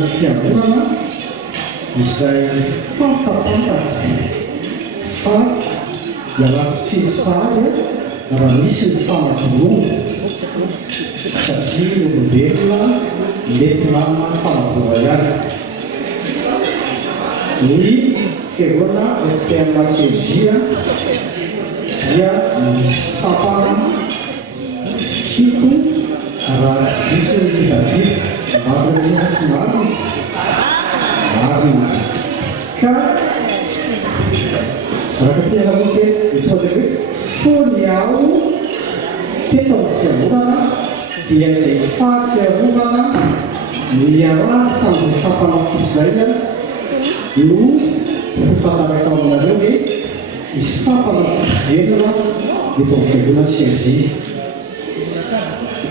ny fiangonana izay fantapantatsy fa ialakotsiny sary raha misy ny famadoroana satria ny olombelona mety manana ny famadoroa ihany. Ny fiangonana FPM Sergia dia misapana fito raha tsy diso ny fitadidy marotsy maro ka zaraka tena moke mitondra hoe fony aho teto amin'ny fiangonana dia izay fahatsiarovana miaraha tamin'izay sapana fito zay no hotantaraka aminareo hoe misapana fito velona eto amin'ny fiangonana Sergia.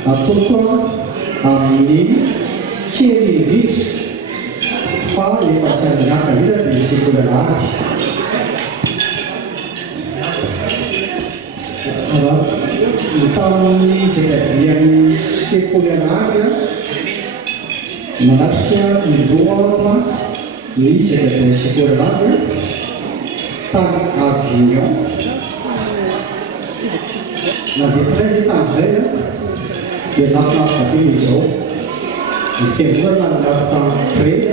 Atoko amin'ny kely indrindra fa efa saniraka mila dia sekoly anaty ny tamin'ny zakabian'ny sekoly anaty manatrika midoa ny zakabian'ny sekoly anaty tany Avignon na dia 13 tamin'izay dia nafinaritra be izao ny fiangonana nanaty tamin'ny frais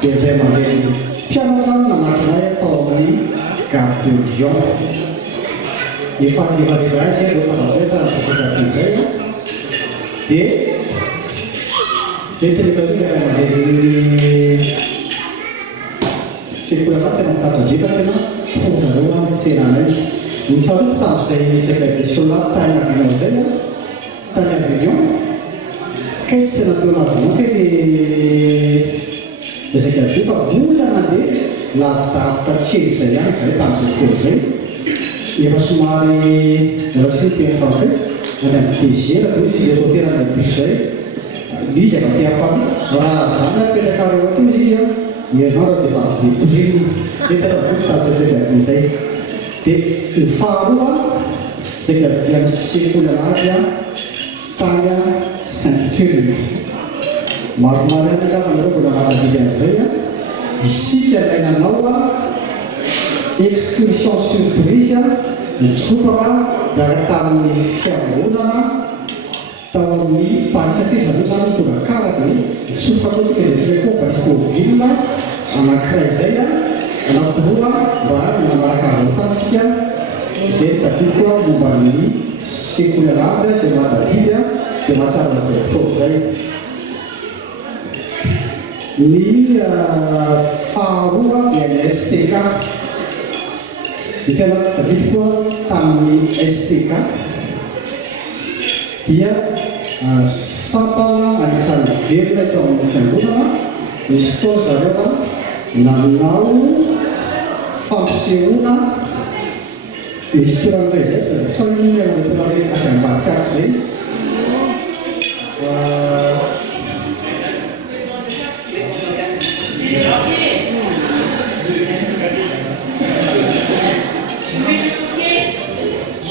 dia izay mandeha mpianatra nanakinay atao amin'ny Gare de Lyon. Efa levaleva izay ireo tavaveta nysasakabe izay dia zay telekaloka mandeha sekoly anaty tena mifadraleva tena tongareo amin'ny tsenanay nitsaroko tamin'izay zakabesola tany Avignon zay tany Avignon ka izy tena teo navinoka le zakabe fa mbola nandeha lavitavitra kely zay ihany zay tamin'izay fotoana zay efa somary rasy teny français any amin'ny TGR dia izy filosofera ny bus zay izy avateapany raha zany apetrakareo ato izy izy ianao raha dia vadetoliny zay tena foto tamin'izay zakabe zay dia ny faharoa zakabian'ny sekoly anaty tany Saint-Tulle maromaro ihany angavanareo mbola manadidy an'izay isika ilainanao excursion surprise mitsopaka miaraka tamin'ny fiangonana tao amin'ny Paris satria zareo zany tonga kara dia mitsopaka totsika dia tsika koa balise tômôbila anankiray izay anankiroa mba manaraka azo tantsika izay tadidy koa momba ny sekoly anaty izay mahatadidy dia mahatsara an'izay fotoana zay. Ny faharoa dia ny STK ny tena tadidy koa tamin'ny STK dia sapana anisan'ny velona eto amin'ny fiangonana misy fotoana zareo nanao fampisehoana misy toeran'ilay zay sady tsoiny anatonare azy ambadikaty zay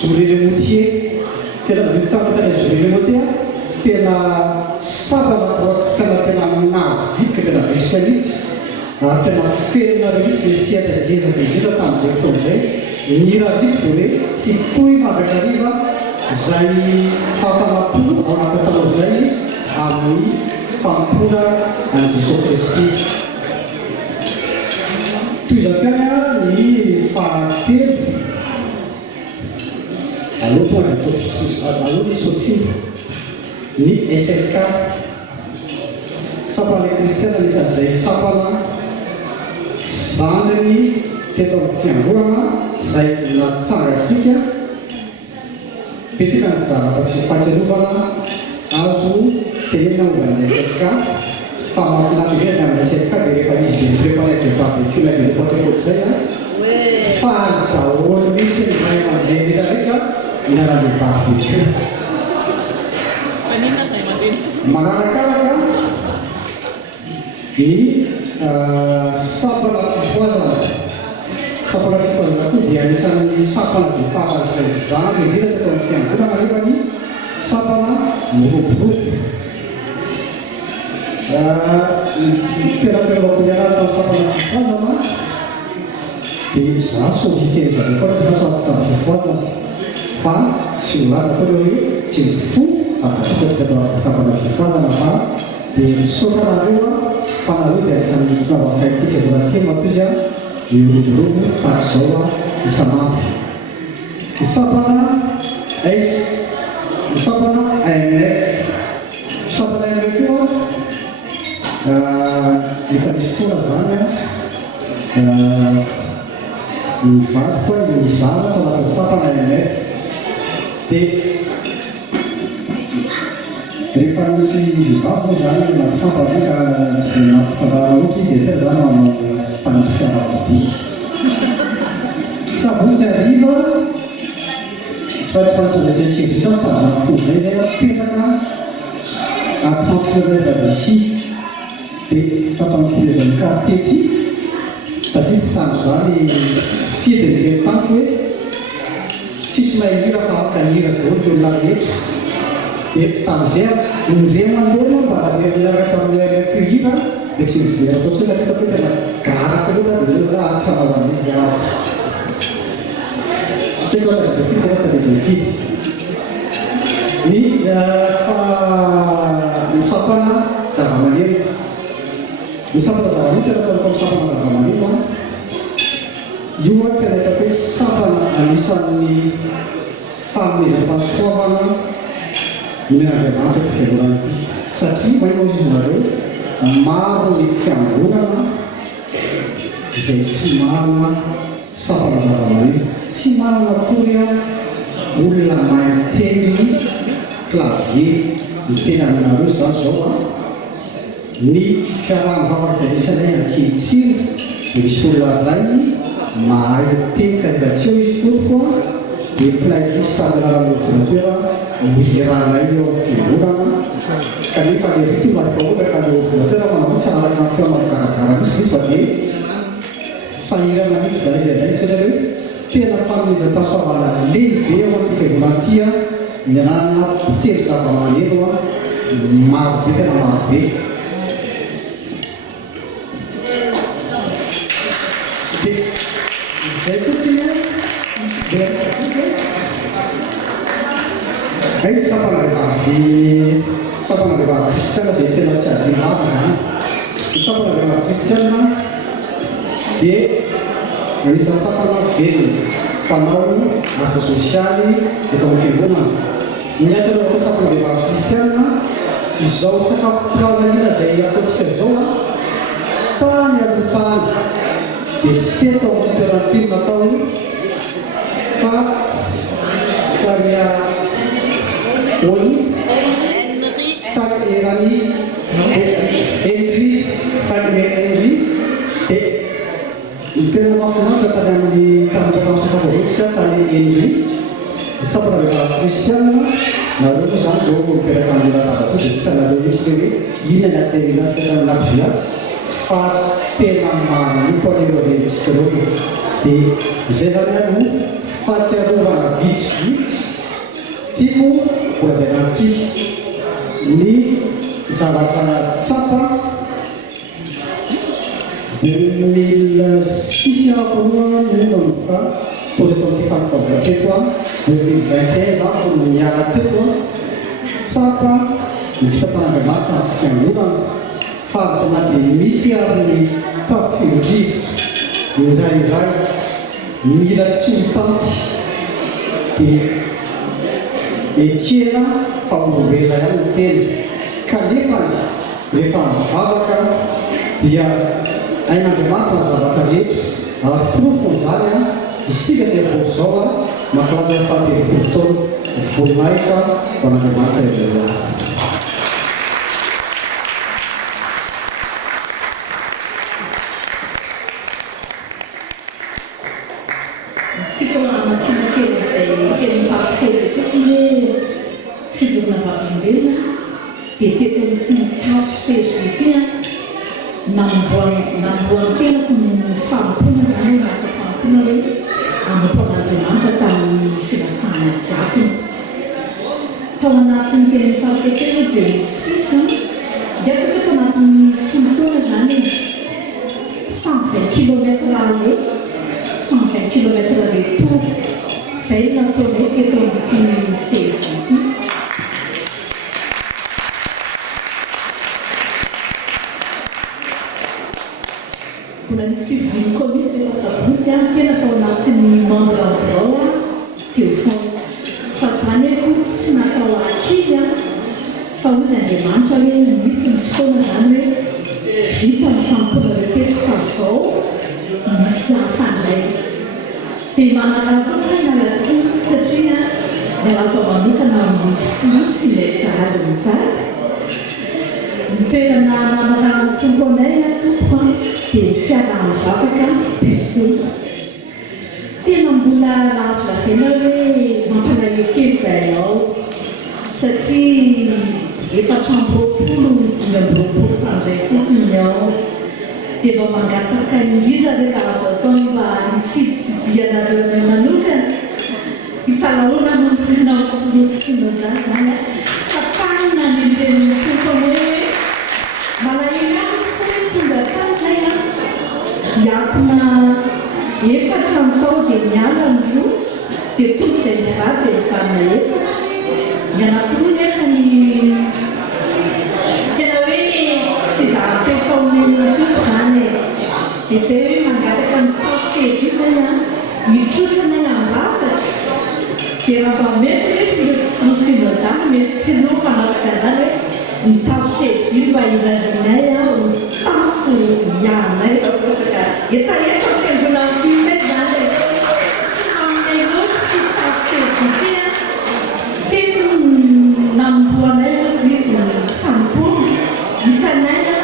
Jouer le moutier tena vitantana jouer le moutier tena sabana korakisana tena navitika tena vesika mihitsy ary tena felona mihitsy le siatra gezaka geza tamin'izay fotoana izay ny ravitiko hoe hitoy mandrakariva zay fahafanapo ao anatinao zay amin'ny fampona any Jesosy Kristy. Toy izany ny fahatelo aloha nisotiny ny SLK sapana kristiana nisan'izay sapana zandriny teto amin'ny fiangonana izay natsangatsika petsika ny zavatra sy fahatsiarovana azo tenena momba ny SLK fa mahafinaritra amin'ny SLK dia rehefa izy dia mipreparaizy barbecue dia pentecôte zay faly daholo misy ny ray aman-dreny rehetrarehetra mihinana ny barbecue manarakaraka ny sapana fifoazana koa dia anisan'ny sapana zay faharazay zany indrindra teto amin'ny fiangonana nefa ny sapana miroborobo Penatsarakomiarana tamin'ny sapana fifoazana dia za soviteny zareo koa rehefa soatsamy fifoazana fa tsy milaza koa reo hoe tsy mifo atsakatsatsy atao sapana fifoazana fa dia misokanareo a fa nareo dia isan'ny fitaovakaiky fivoran-tema kozy a mirodorobo tahaka izao a isan'andro. Misapana S, misapana AMF, misapana AMF io a efa nisy fotoana zany a mivady koa mizara atao anatin'ny sapana AMF dia rehefa misy vivavy moa zany anaty sapana ka tsy mampifandarana loatra izy dia tena zany manao mpanety fiaraha-midy sabontsy ariva fa tsy fanatanjahan-tena tsy fa zany fo zay zay apetraka à 30 km d'ici dia tatan'ny quartier ty tadrify tamin'izany fiedin'ireo tanko hoe tsisy mahihira fa akanihira daholo ny olona rehetra dia tamin'izay indray mandeha mba raha tamin'ny AMF hira dia tsy mivery atao tsy natita hoe tena gara filoka dia tsy fanaovan'izy tsy haiko loha dia fidy zay sa dia fidy ny sapana zava-maneno misapana zava-maneno tena tsaroko misapana zava-maneno a io a tena hitako hoe sapana anisan'ny fanomezam-pahasoavana men'Andriamanitra ty fiangonana ity satria maino izy nareo maro ny fiangonana izay tsy manana sapana zava-maneno tsy manana akory a olona maintendry clavier ny tena aminareo zany zao a ny fiaraha-mivavaka izay isanay ankehitriny dia misy olona ray mahay teny kandidature izy tompoko a dia playlist amin'arahan'ny ordinateur mihiranay eo amin'ny fiangonana kanefa le rytma rehefa ohatra ka le ordinateur manao tsy araka amin'ny fiaonao karakara misy izy fa dia sahirana mihitsy zay le anay fa zareo tena fanomezam-pahasoavana lehibe ao amin'ity fiangonana ity a mianarana mpitendry zava-maneno a marobe tena marobe dia izay fotsiny dia ay sapana vehivavy kristiana zay tena tsy adinava zany ny sapana vehivavy kristiana dia anisany sapana velona mpanao asa sosialy eto amin'ny fiangonana ny atsana koa sapana vehivavy kristiana izao sakafo piranahina zay ataontsika zao a tany aloha tany dia tsy teto amin'ny toerantiny natao fa taria ony tany erany Henry tany Henry dia ny tena mahafinaritra tany amin'ny tamin'ireo sakafo avotsika tany Henry sapana vehivavy kristiana nareo moa zany zao miperaka amin'ny latabatra dia tsy tanareo misy hoe ina ny atsairina azy tena laviatsy fa tena manompo an'ireo rentsika reo dia izay zany ano fahatsiarovana vitsivitsy tiako vorazay anty ny zavatra tsapa 2006 akoa nonomboka toreto amin'ity fampivavaka teto a 2021 ako no miala teto a tsapa ny fitatan'Andriamanitra amin'ny fiangonana fa tena dia misy ary ny tafio-drivotra irairay mila tsy hotanty dia ekena fa olombelona ihany ny tena kanefa rehefa mivavaka dia ain'Andriamanitra ny zavatra rehetra ary profony zany a isika zay vao zao a mankalaza fahatelopolo taona vonaika ho an'Andriamanitra ireoa tiako anatinakely izay tena mpafeza fosiny hoe fizorona vavolombelona dia teton'ity tafo sezy ity a namboany tena tony fampona zany hoe lasa fampona hoe amam-pon'Andriamanitra tamin'ny filatsahana jiaby tao anatin'ny teny mpafeza 2006 dia afaka eto anatin'ny folo taona zany 120 kilomètre aller 120 kilomètre retour zay nataonay eto amin'ity CEJ ity. Mbola nisy fivoriany commune rehefa sabotsy a tena atao anatin'ny membre ambrao teo foana fa zany hoe tsy natao akily a fa ozy Andriamanitra hoe misy ny fotoana zany hoe vita ny fampiponareo teto fa zao misy afandray dia manaravotra nalatsiny satria miaraka manokana amin'ny folo sy ilay karady mivady ny toerana namarano tompo anay a tompo a dia fiarahana-mivavaka pusé tena mbola nahazo lazaina hoe mampalahelo kely izay ao satria 480 mpandray fotsiny ao dia mba mangataka indrindra hoe azo atao mba hitsiditsidianareo ny manokana himpalahoana manokana folo sy nodazany fatanina nyteniny tompo hoe malahelo azy hoe tonga tany zay a diakona 4 tao dia miala ny roa dia tonga izay mirady dia mijanona efatra ny anankiroa nefa ny tena hoe fizaham-toetra omen'ny tompo zany dia izay hoe mangataka ny tafoseza io zany a mitrotrana ambavatra dia raha mba mety hoe filosinodany mety tsy loha manaraka zany hoe ny tafoseza io mba irarinay a ny tafo ianay etaeta fiangona am'pisay zany aminay loatra ty tafoseza ity a teto namboanay ozy izy fampony hitanay a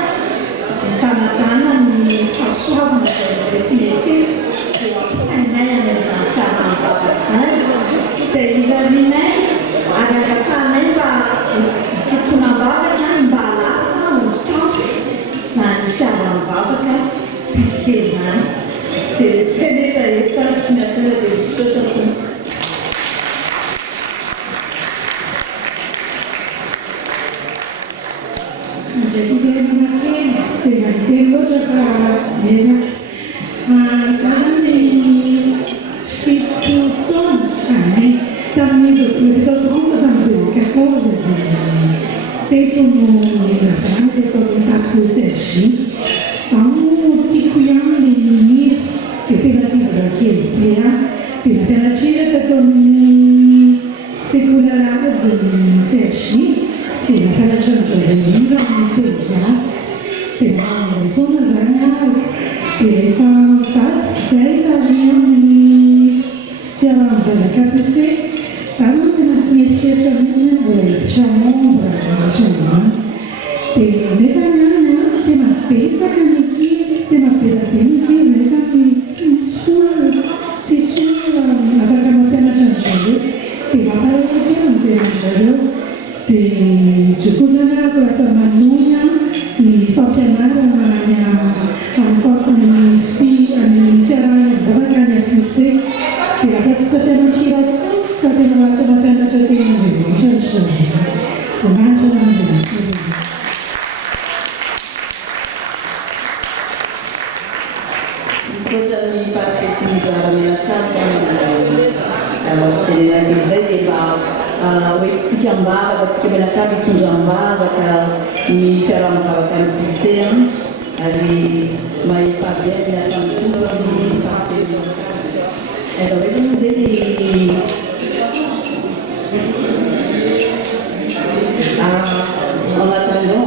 mitanadana ny fahasoavana zay sy le teto dia ampitanay any amin'izany fiarahana-mivavaka zany izay irarinay ary agatanay mba mitrotrona-bavaka mba lasa ny tafo zany fiarahana-mivavaka pusé zany dia zay netaeta tsy miatena dia misaotra tompo. Spegante loatra fa mezaka za zany fito taona tamin'ny eto France tamin'ny 2014 dia teto no nilavana teto amin'ny tafo CEJ za no tiako ihany le miniry dia tena tia zazakely be a dia nampianatria teto amin'ny sekolalady CEJ dia nampianatra ny amin'ny teny gasy dia mahan'izay foana zany a dia rehefa mivady zay tariny amin'ny fiarahana-mivavaka pusé za no tena tsy mieritreritra mihitsy mbola hiditra membre ohatran'izany dia nefa niany a tena betsaka ny ankizy tena be rabe ny ankizy nefa tsy misy olona afaka mampianatra an-jareo dia mampalahelo kely amin'izay an-jareo dia joko zany ako lasa manonya ny fampianarana amin'ny fiarahana-mivavaka ny pusé dia lasa tsy fampianatra tsoa fa tena lasa mampianatra tena Andriamanitra ny saina voninahitra n'Andriamanitra. Misaotra ny parafesy mizara menakasy tenenakely zay dia mba hoentsika mbavaka tsika menakavy hitondra mbavaka ny fiarahana-mivavaka ny pusé ary mahefavy miasa mitombo ny parafesy aiza hoe zany zay dia anatin'izao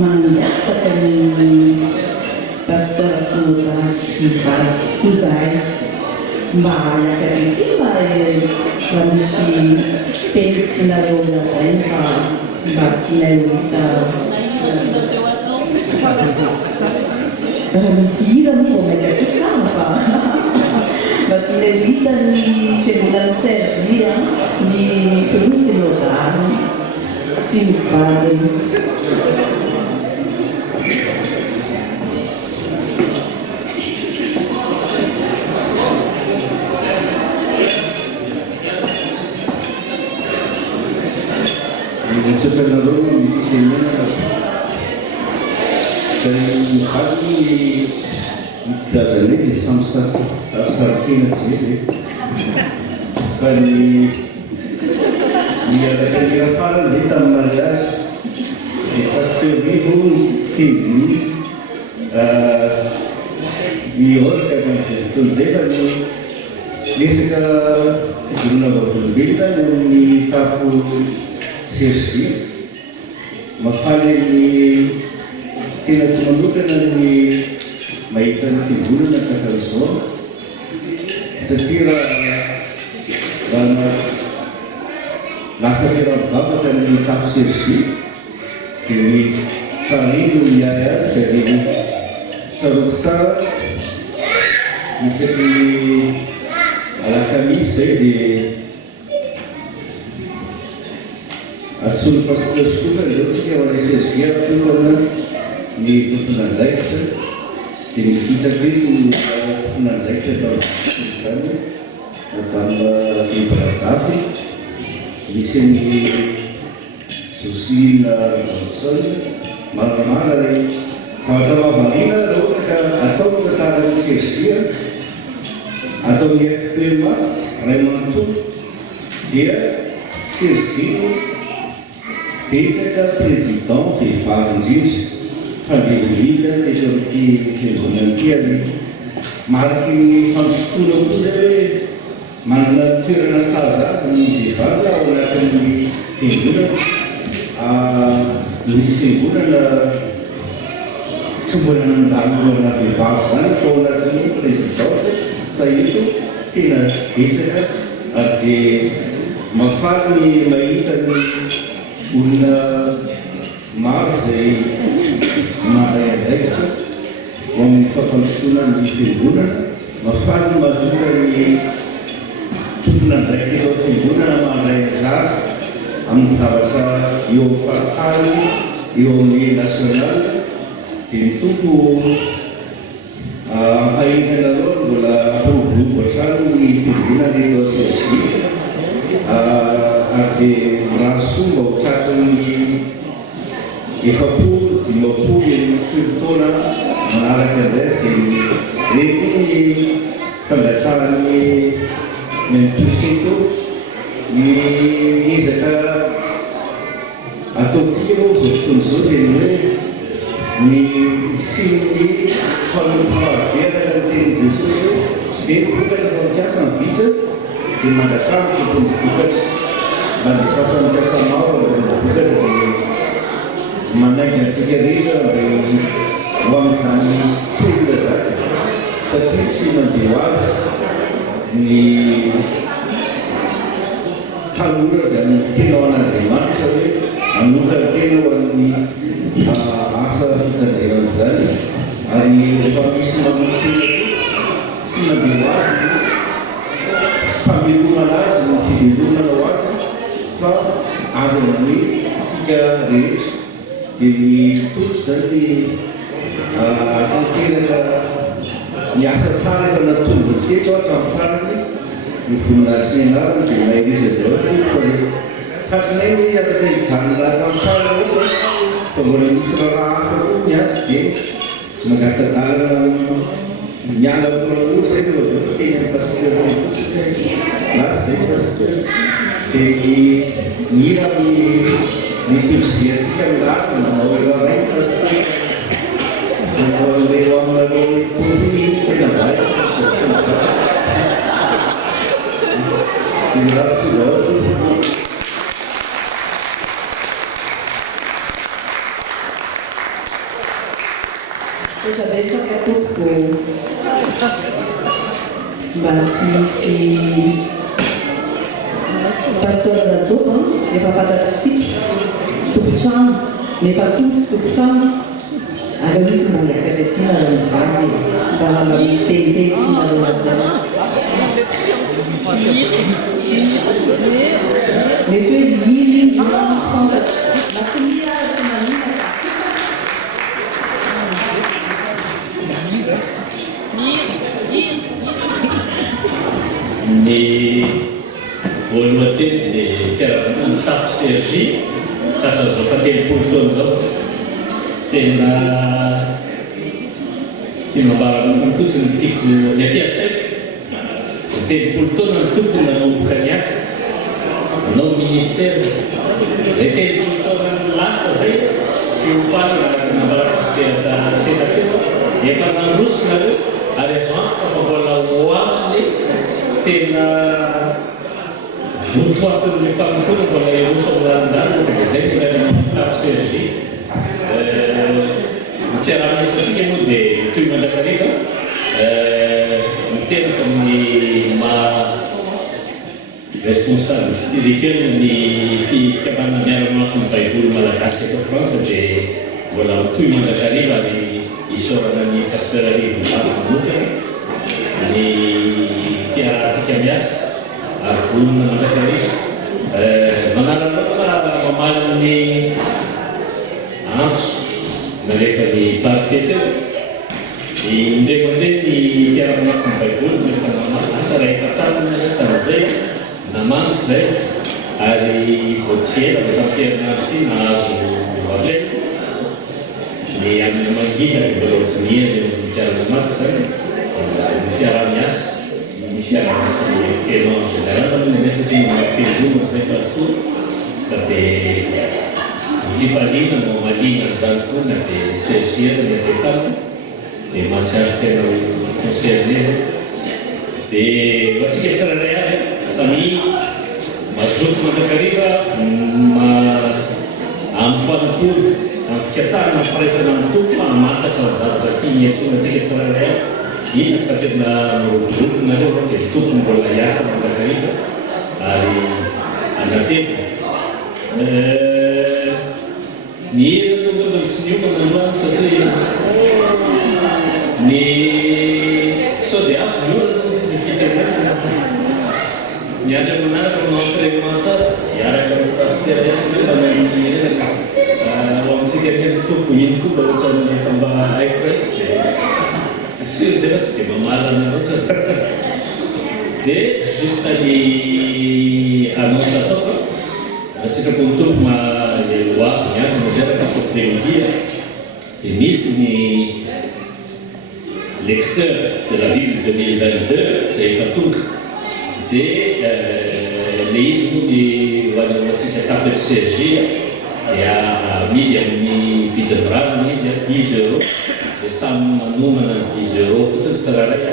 mangataka ny pasteur synodale mivady ho zahay mba hiakatrity mba misy teny tianareo lazay fa mba tianay hita raha misy hira no vao maikatry tsara fa mba tianay hita ny fiangonan'ny CEJ ny filoha synodale sy ny vadiny. Grazie Fernando. fiazany dia samy saritenatra zay fa ny alakandira farany zay tamin'ny mariage dia pasteur vivo teviny miorika amin'izay fotoana zay fa ny resaka fijoroana vavolombelona ny tafo sergi mafaly ny tena manokana ny mahita ny fivolana kakalzao satria raha lasa fiara-mivavaka ny tafo sergi dia ny parino miay azy sady tsaroko tsara isaky alakamisy zay dia atsolo pasteur skoka zao tsika ho anay sergi atofana ny tomponandraikitra dia misy hitako hoe tomponandraikitra atao zany atamba ibaradafy misy ny Josina Johnson maramara ray zavatra mahavarina raha ohatra ka atao tantarany sergi atao ny FPMA ray manontolo dia sergi betsaka président vehivavy indrindra fandehanila tesority fiangonantiany mariky ny fandrosoana koa zay hoe manana toerana saza azy ny vehivavy ao anatin'ny fiangonana misy fiangonana tsy mbola nandalona vehivavy zany atao anatin'ny présidence fa eto tena betsaka ary dia mafaly ny mahita ny olona maro zay mahay andraikitra ho amin'ny fampandrosoana ny fiangonana mafaly ny mahita ny tomponandraiky eto fiangonana mandray anjara amin'ny zavatra eo amin'ny fahatany eo amin'ny national dia ny tompo ampahenana aloha mbola ampiroborobo hatrany ny fiangonana eto sergi ary dia rahasoa mba ho tratrany efapolo dimapolo taona manaraka indray dia reto ny fangatahany memposeto ny ezaka ataontsika moa zao fotoana zao dia ny hoe ny sinny fanompofahaveraka ny tenin jesosy hoe be vokatra fampiasa ny vitsa dia mangatamy tompony vokatra mandefasan'ny piasanao vokatra dia manaiky antsika rehetra dia ho amin'izany tolona zany satria tsy mandeha ho azy ny tanora zany tena ao an'Andriamanitra hoe anokany tena ho an'ny asa fitandremana zany ary rehefa misy manokana tsy mandeha ho azy famelomana azy no fivelomana ho azy fa azo hoe tsika rehetra dia ny tompo zany tanteraka miasa tsara efa natombo teto hatramin'ny farany ny voninahitry ny anarany dia mahiriza daholo fa satrinay hoe afaka hijanona hatramin'ny farany fa mbola misy raha hafa koa miaty dia mangatadalana miala molamoa zay no aveo teny amin'ny pasteur lasy zay pasteur dia ny hira ny tosiantsika milafy manao elaray pasteur leo aminareo tompony tena bay Grazie Lord. Questa vez che tutto ma si pastore da zoppa ne fa fatta tsic tutto ne fa tutto allora sono le cadettine infatti dalla mistake alla zona le tue gli sono spontanei ma se mi ny voalohateny dia fiaravana ny tafo sergi tratra zao fa telopolo taona zao tena tsy mambaramokony fotsiny tiako ny aty an-tsaiko telopolo taona ny tompony nanomboka ny asa nanao ministère zay telopolo taona ny lasa zay fiofana nambarafasiterata sena teo efa nandroso nareo ary azo antoka fa mbola hoaminy tena votoatin'ny famokona mbola eroso amin'andalo dia zay tena tafo sergie ny fiaraha-miasasika moa dia toy mandrakariva mitenaka amin'ny responsable fidikely ny fikamana miara-mako ny baiboly malagasy eto frantsa dia mbola toy mandrakariva ary isorana ny pasteur arivo manoka ny fiarahantsika miasa ary volona mandrakariva manaraloatra mamaly ny antso narehefa ny parfait teo indray mandeha ny mpiara-mako ny baiboly nefa namaly asa rehefa tanana tanazay namaniko zay ary voatsiela rehefa mpierinandro ty nahazo avely ny amin'ny mangina ny mbola ohatiniany amin'ny mpiara-mako zay ny fiara-miasa ny fiara-miasa ny fitena en général ny satria mampiangoana zay partout fa dia mifalina no malina zany koa na dia sergiera ny atefana dia mahatsiaro tena concerné dia matsika tsiraray azy samy mazoto mandrakariva amin'ny fanapolo amin'ny fikatsarana firaisana amin'ny tompo amantatra ny zavatra ty miantsona atsika tsiraray azy ina fa tena miroboroko nareo dia tompo mbola iasa mandrakariva ary anatevina ny hena aloha tsy niomana androany satria ny sao dia afo miorana moa izy fitenana ny andro manaraka manao entraînement tsara iaraka amin'ny pasteur tsy mba nanenaka ho amintsika tena tompo iny koa mba ohatrany efa mba haiko raiky dia sur dia tsy dia mamalana loatra dia juste ny annonce ataoko asika po tompo ma le hoavy mianto mazeraka soprémidia dia misy ny lecteur de la Bible 2022 zay efa tonga dia le izy moa ny hoantsika tafo de sergie dia amidy amin'ny vidin-drano izy 10 € dia samy manomana 10 € fotsiny tsiraray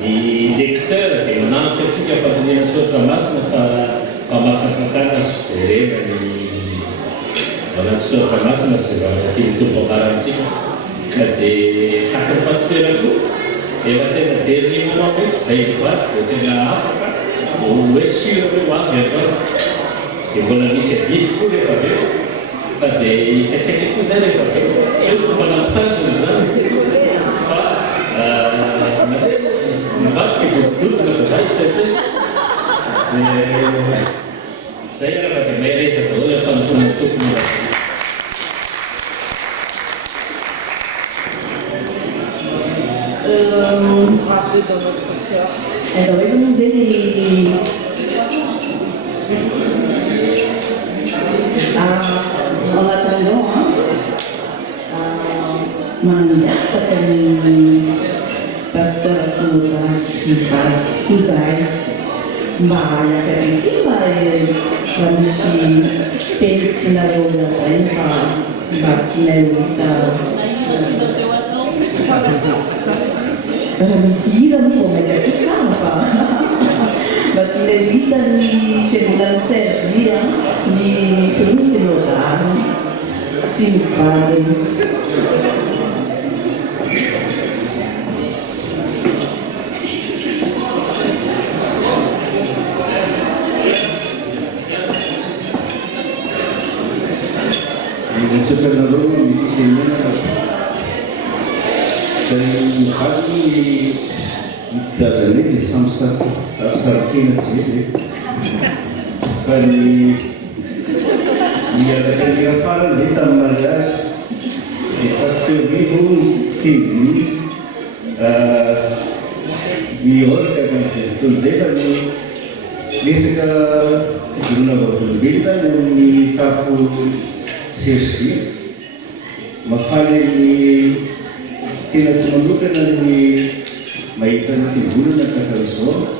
ny lecteur dia manampy atsika famonena sotra masina fa makafakana sy jerena ny anaty sotra masina sy tiany tompo ambarantsika ka dia haky ny pasteur koa efa tena dernier moment mihitsy zay vaty dia tena afaka hoe sur hoe hoavy avao dia mbola misy adidy koa rehefa aveo fa dia tsaitsaika koa zay rehefa aveo tsy hoe fomba nampitanjona zany fa mivadika godododona fa zay tsaitsaika dia zay raha dia may resaka daholo efa notona tokony Essa vez vamos ver ang atalo manangata kami pastor sura ibat usai bahaya kami kami si pensi na rola sai pa batina kita Ramizira no como é que estava? Batina vita ni Fernanda Sergia ni Felice Nodar sim padre Você Fernando me fiquei Dari hari ini samsat sarkina sih, kali dia kerja fara zita mariage, pasti vivo TV, biar kan sih, tu zita ni, bisa jurnal berbeda ni tafu sirsi, makanya ni tena ty manokana ny mahita ny fivolana kaharizao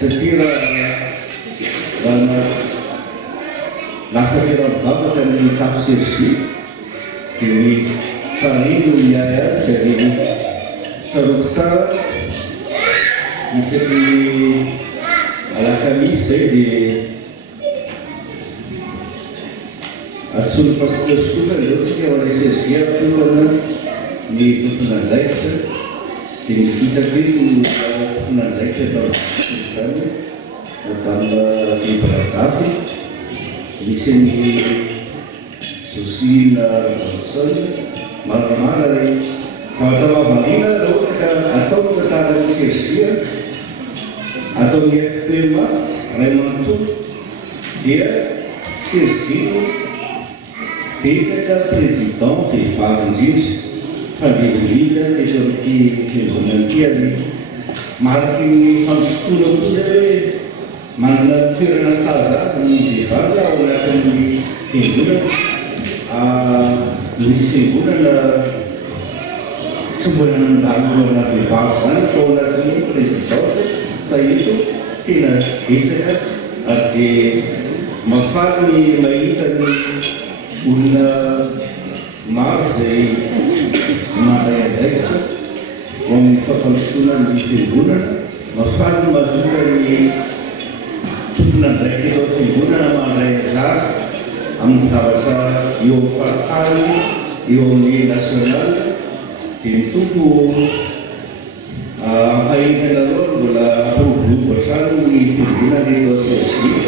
satria raha lasa fiara-mivavaka ny tafo sergie dia ny parino miay azy ary tsaroko tsara isaky alakamisy zay dia atsony pasteur sokotra zao tsika ho anay sergie ampofana ny tomponandraikitra dia misy hitako hoe tomponandraikitra atao zany madame Ibradafy misy ny Josina Wilson maramara ray zavatra mahavaliana reo ka atao tantarany sergie atao ny FPMA ray manontolo dia sergie betsaka président vehivavy indrindra fandehanila teto amin'ity fiangonana ity ary mariky ny fandrosoana koa hoe manana toerana saza azy ny vehivavy ao anatin'ny fiangonana misy fiangonana tsy mbola nandalona vehivavy zany atao anatin'ny présidence fa eto tena betsaka ary dia mafaly ny mahita ny olona maro zay mahay andraikitra ho amin'ny fampandrosoana ny fiangonana mafaly ny mahita ny tomponandraikitra eto fiangonana mandray anjara amin'ny zavatra eo amin'ny fahatany eo amin'ny national dia mitombo ampahenana aloha mbola ampiroborobo hatrany ny fiangonana eto sergie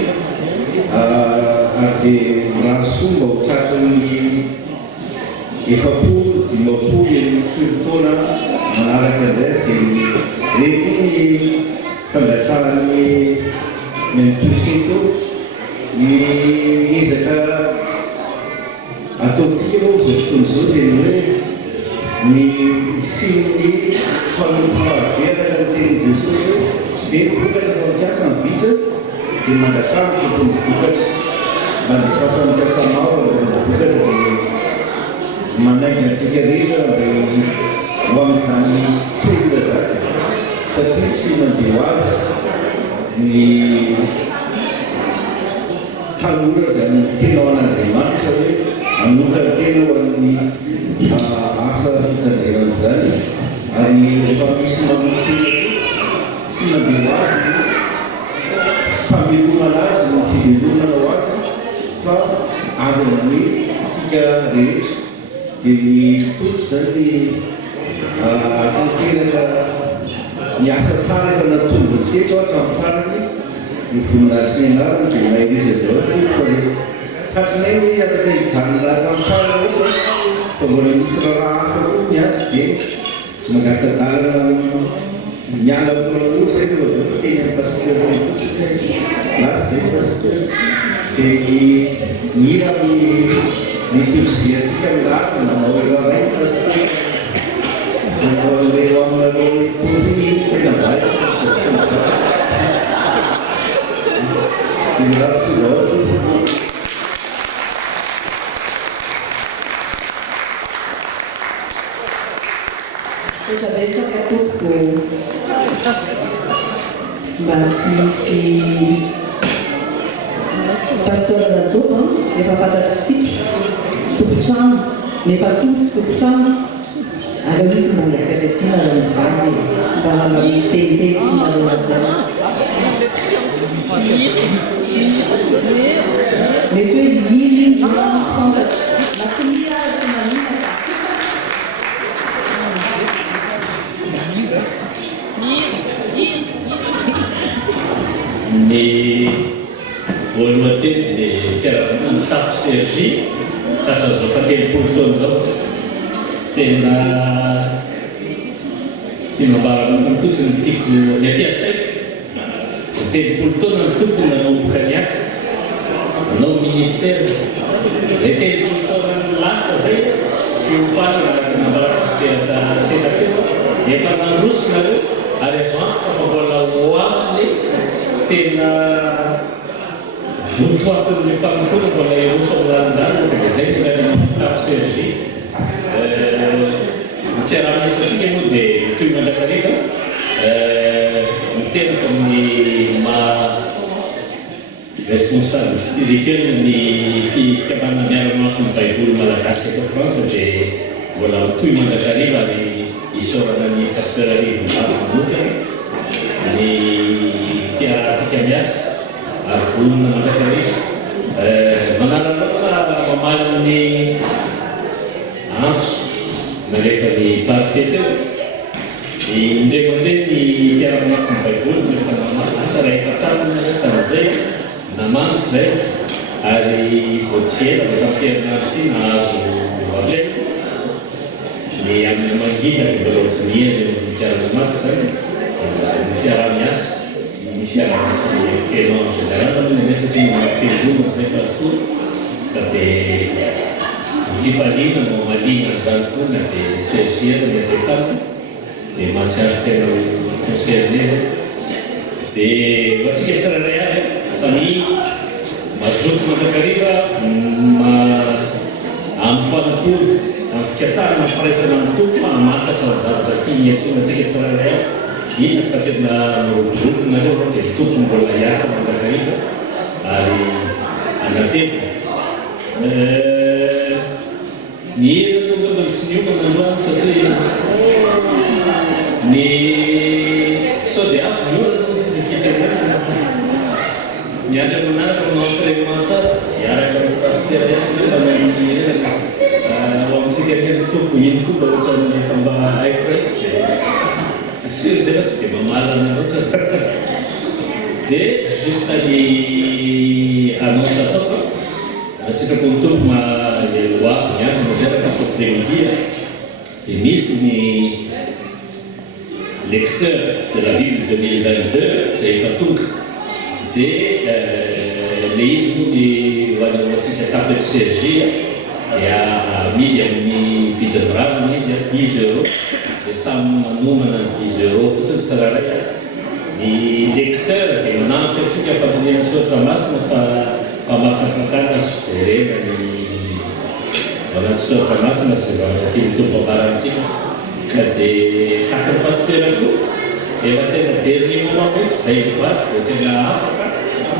ary dia mirano soa mba ho tratrany efapolo dimapolo taona manaraka indray dia reto ny fangatahany memposeto ny ezaka ataontsika moa zao fotoana zao dia ny hoe ny sin'ny fanompofahaveraka ny tenin jesosy hoe be vokatra fampiasa ny vitsa dia mangatahany tompony vokatra mandefasampiasanao vokatra manainga antsika rehetra ho amin'izany tolona zany satria tsy mandeha ho azy ny tanora zany tena ao an'Andriamanitra hoe anokany tena ho an'ny asa fitandremana zany ary rehefa misy manomtena tsy mandeha ho azy famelomana azy no fivelomana ho azy fa azona hoe tsika rehetra dia ny tompo zany tanteraka miasa tsara efa natombony teto hatramin'ny farany ny voninahitry ny anarany dia mahirizy daholo fa satrinay hoe afaka hijanona hatramin'ny farany fa mbola misy raha hafa koa miaty dia mangatadalana miala molamoa zay no teny amin'ny pasteur lasy zay pasteur dia ny ira ny tosiatsika milaka nanao iraray nanao reo aminareo tompony tena bay dia mirafy daholo Betsaka tompoko mba tsy misy pasteur Rajoba efa fantatritsika tompotrano nefa koa tsy tompotrano ary misy mandraka le tina mivady mba misy tenyteny tsy manao zany mety hoe iny izy misy fantatra na tsy mira tsy manina ny voalohany teny dia fiarahamonina mitafo sergie tratra zao fa telopolo taona zao tena tsy mambaramokony fotsiny tiako ny aty an-tsaiko telopolo taona ny tompony nanomboka ny asa nanao ministère zay telopolo taona ny lasa zay fiofana araka nambarapasitera sena teo efa nandrosonareo ary azo antoka fa mbola ho aminy tena votoatin'ny famokoana mbola eroso amin'ny ranon-dalina dia zay tena ny tafo sergie fiaraha-miasantsika moa dia toy mandrakariva mitenako amin'ny responsable spirituel ny fikamana miara-mako ny baiboly malagasy eto frantsa dia mbola toy mandrakariva ary isorana ny pasteur Arivo Manoka ny fiarahantsika miasa ary volona mandrakariva manaraloatra mamaly ny antso narehefa ny parfait eo indray mandeha ny mpiara-mako ny baiboly rehefa namaly asa rehefa tanana tamin'izay namano zay ary voatsiela rehefa mpierinandro ty nahazo aveny ny amin'ny mangita ny mbola ohatiniany ny mpiara-mako zany ny fiara-miasa ny fiara-miasa ny FPN en général ny mesaky ny mampelona zay partout ka dia mifalina no malina zany koa na dia sergiera ny atefana dia mahatsiaro tena concerné dia hoatsika tsiraray azy samy mazoto mandrakariva amin'ny fanapolo amin'ny fikatsara mampiraisana amin'ny tompo fa mamantatra ny zavatra ty niatsonantsika tsiraray ina ka tena miroboroko nareo dia tompo mbola hiasa mandrakariva ary anatevina ny hera aloha tsy niomana androany satria ny sao dia afo miorana moa izy fitenana miaraka manaraka manao entraînement tsara miaraka amin'ny pasteur iatsy mba manirana ao amintsika tena tompo iny koa mba ohatrany efa mba haiko raiky sur defa tsy dia mamalana loatra dia juste ny annonce ataoko asika ko tompo ma le loafy miaraka mazeraka après-midi et misy ny lecteur de la Bible 2022 c'est efa tonga dia le izy moa ny hoantsika tafle de sergia dia amidy amin'ny vidiny raviny izy 10 € dia samy manomana 10 € fotsiny tsiraray ny lecteur dia manampy atsika fampiniany sotra masina fa makafakana sy jerena ny anaty sotra masina sy vavatiny tompo ambarantsika ka dia haky ny pasteur koa efa tena dernier moment mihitsy zay mivaty dia tena afaka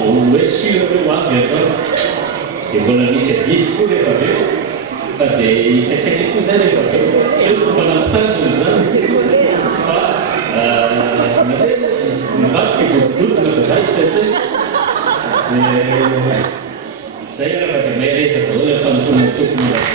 hoe sur reo avy avao dia mbola misy adidy koa rehefa aveo fa dia tsaitsaiky koa zay rehefa aveo tsy hoe fomba nampitanjony zany fa mivadiky godogodona fa zay tsaitsaiky dia zay raha dia mahay resa daholo efa nitona tokony